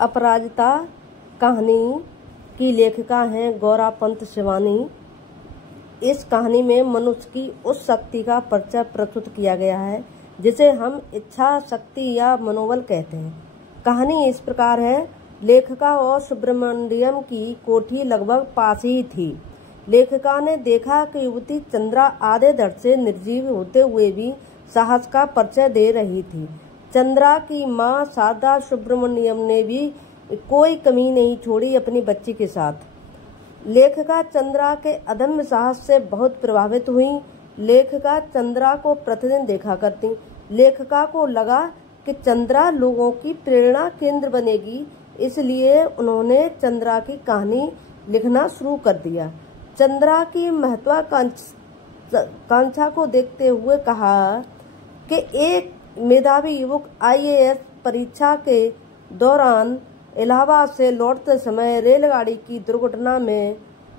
अपराजिता कहानी की लेखिका हैं गौरा पंत शिवानी। इस कहानी में मनुष्य की उस शक्ति का परिचय प्रस्तुत किया गया है जिसे हम इच्छा शक्ति या मनोबल कहते हैं। कहानी इस प्रकार है। लेखिका और सुब्रमण्यम की कोठी लगभग पास ही थी। लेखिका ने देखा कि युवती चंद्रा आधे दर्द से निर्जीव होते हुए भी साहस का परिचय दे रही थी। चंद्रा की मां शारदा सुब्रमण्यम ने भी कोई कमी नहीं छोड़ी अपनी बच्ची के साथ। लेखिका चंद्रा के अदम्य साहस से बहुत प्रभावित हुई। लेखिका चंद्रा को प्रतिदिन देखा करती। लेखिका को लगा कि चंद्रा लोगों की प्रेरणा केंद्र बनेगी, इसलिए उन्होंने चंद्रा की कहानी लिखना शुरू कर दिया। चंद्रा की महत्वाकांक्षा को देखते हुए कहा कि एक मेधावी युवक IAS परीक्षा के दौरान इलाहाबाद से लौटते समय रेलगाड़ी की दुर्घटना में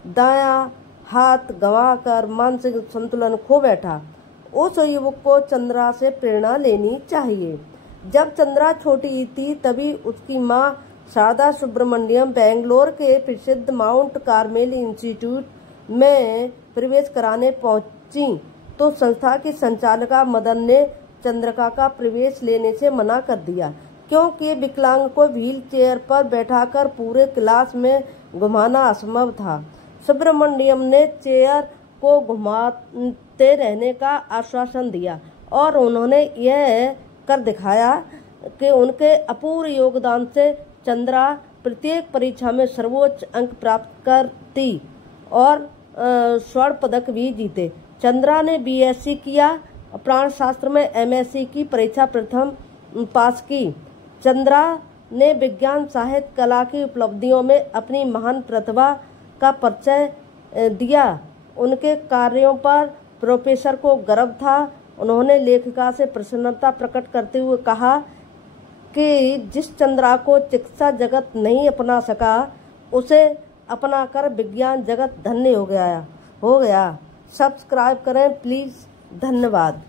दायां हाथ गंवाकर मानसिक संतुलन खो बैठा। उस युवक को चंद्रा से प्रेरणा लेनी चाहिए। जब चंद्रा छोटी थी तभी उसकी मां शारदा सुब्रमण्यम बेंगलोर के प्रसिद्ध माउंट कार्मेल इंस्टीट्यूट में प्रवेश कराने पहुंची तो संस्था की संचालिका मदन ने चंद्रिका का प्रवेश लेने से मना कर दिया, क्योंकि विकलांग को व्हील चेयर पर बैठाकर पूरे क्लास में घुमाना असंभव था। सुब्रमण्यम ने चेयर को घुमाते रहने का आश्वासन दिया और उन्होंने यह कर दिखाया कि उनके अपूर्व योगदान से चंद्रा प्रत्येक परीक्षा में सर्वोच्च अंक प्राप्त करती और स्वर्ण पदक भी जीते। चंद्रा ने BSc किया, प्राण शास्त्र में MSc की परीक्षा प्रथम पास की। चंद्रा ने विज्ञान साहित्य कला की उपलब्धियों में अपनी महान प्रतिभा का परिचय दिया। उनके कार्यों पर प्रोफेसर को गर्व था। उन्होंने लेखिका से प्रसन्नता प्रकट करते हुए कहा कि जिस चंद्रा को चिकित्सा जगत नहीं अपना सका, उसे अपनाकर विज्ञान जगत धन्य हो गया। सब्सक्राइब करें प्लीज। धन्यवाद।